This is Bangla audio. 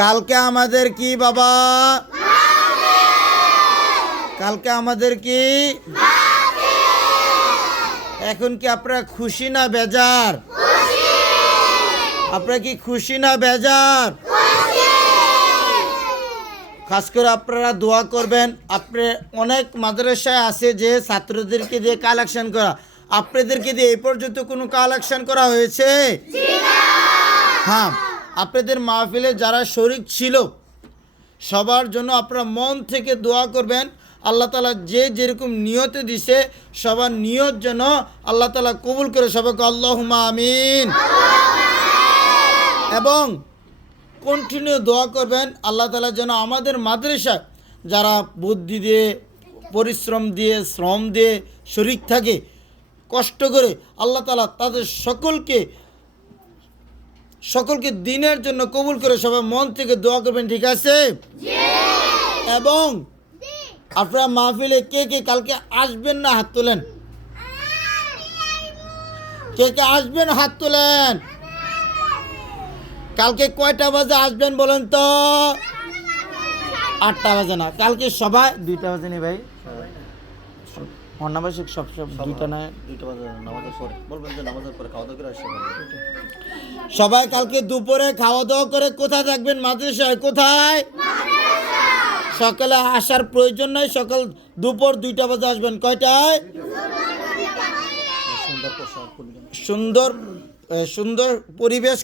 কালকে আমাদের কি বাবা? কালকে আমাদের কি? এখন কি আপনারা খুশি না বেজার? আপনারা কি খুশি না বেজার? খাস করে আপনারা দোয়া করবেন। আপনি অনেক মাদ্রাসায় আছে যে ছাত্রদেরকে দিয়ে কালেকশন করা, আপনাদেরকে দিয়ে এই পর্যন্ত কোনো কালেকশন করা হয়েছে? হ্যাঁ, আপনাদের মাহফিলে যারা শরীক ছিল সবার জন্য আপনারা মন থেকে দোয়া করবেন। আল্লাহ তাআলা যে যেরকম নিয়তে দিছে সবার নিয়ত যেন আল্লাহ তাআলা কবুল করে। সবাইকে আল্লাহুম্মা আমিন। এবং কন্টিনিউ দোয়া করবেন আল্লাহ তাআলা যেন আমাদের মাদ্রাসায় যারা বুদ্ধি দিয়ে, পরিশ্রম দিয়ে, শ্রম দিয়ে শরীক থাকে, কষ্ট করে, আল্লাহ তাআলা তাদের সকলকে দিনের জন্য কবুল করে। সবাই মন থেকে দোয়া করবেন, ঠিক আছে? এবং আপনারা মাহফিলে কে কে কালকে আসবেন না হাত তোলেন? কে কে আসবেন হাত তোলেন? কালকে কয়টা বাজে আসবেন বলেন তো? 8টা বাজে না, কালকে সবাই 2টা বাজে নি ভাই, অনাবাসিক সব 2টা না, 2টা বাজে নামাজের পরে বলবেন যে নামাজের পরে খাওয়া দাওয়া করে আসবেন। সবাই কালকে দুপুরে খাওয়া দাওয়া করে কোথায় থাকবেন? মাদ্রাসায়। কোথায়? সকালে আসার প্রয়োজন নাই, সকাল দুপুর 2টা বাজে আসবেন। কয়টায়? সুন্দর পরিবেশ